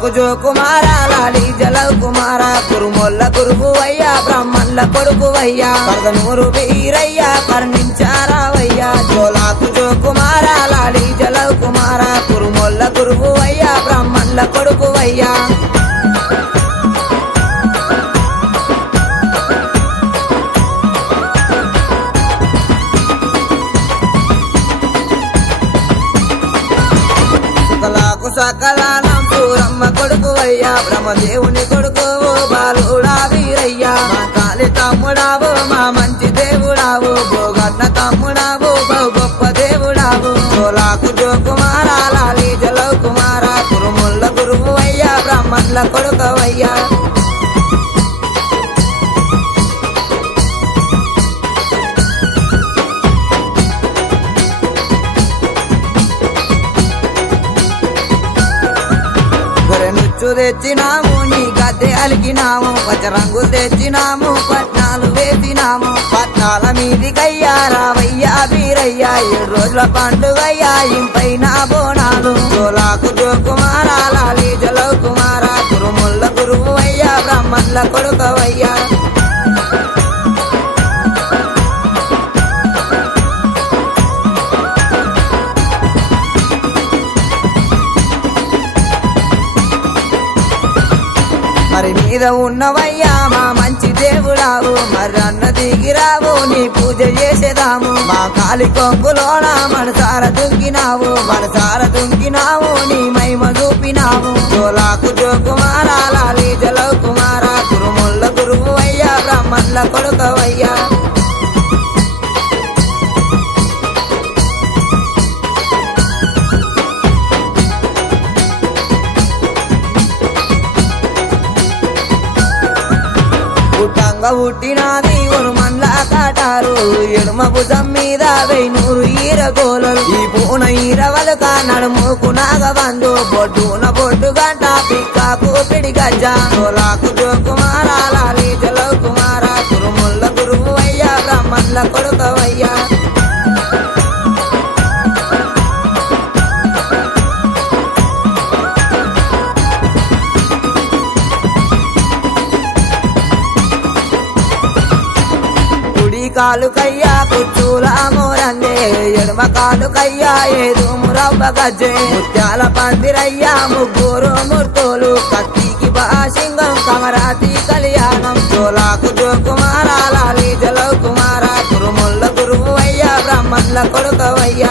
కుమార లాలి జల కుమార కురుమొల్ల గురువు అయ్యా బ్రాహ్మణుల కొడుకు అయ్యా పరదనూరు వీరయ్యా పర్ణించారావయ్యా జోలాకు జో కుమార లాలి జల కుమార కురుమొల్ల గురువు అయ్యా బ్రాహ్మణుల కొడుకు అయ్యా సకలాకు సకలానం సూరమ్మ కొడుకు అయ్యా బ్రహ్మదేవుని కొడుకు ఓ బాలుడా వీరయ్యా. మా కాలి తమ్ముడావు మా మంచి దేవుడావు భోగన్న తమ్ముడావు బహు గొప్ప దేవుడావు. జోలాకు జో కుమారా లాలి జల కుమారా కురుముళ్ళ గురువు అయ్యా బ్రాహ్మణుల కొడుకు అయ్యా గొర్రెనుచ్చు తెచ్చినాము నీ గద్దె అలికినాము పచ్చరంగు తెచ్చినాము పట్నాలు వేసినాము. పట్నాల మీదికయ్యా రావయ్యా వీరయ్యా ఏడు రోజుల పండుగయ్యా ఇంపైన బోనాలు. తోలాకు జోకుమార మీద ఉన్నవయ్యా మా మంచి దేవుడావు. మర్రన్న దిగిరావు నీ పూజ చేసేదాము. మా కాలి కొంగులోన మనసార దుంకినావు. మనసార దుంకినావు నీ మహిమ చూపినావు. జోలాకు జోకు పుట్టంగ పుట్టినాది మండ్ల కాటారు. ఎడమ భుజం మీద వెయ్యి వెయ్నూరు ఈరగోలరు ఈ పూన ఈరవలు నడుముకు నాగబందు బొడ్డున బొడ్డు గంట పిక్కాకు పిడి గజ్జ తోలాకు జోకుమారా కాలు కయ్యా కుచ్చుల మూరందే ఎడమ కాలు కయ్యా ఏదో మురవ్వ గజ్జే. ముత్యాల పందిరయ్యా ముగ్గురు ముర్తులు. కత్తికి బాసింగం కమరాతి కళ్యాణం. చోలాకు జోకుమారాలి జలకుమారా కురుముల్ల గురువయ్యా బ్రాహ్మణుల కొడుకవయ్యా.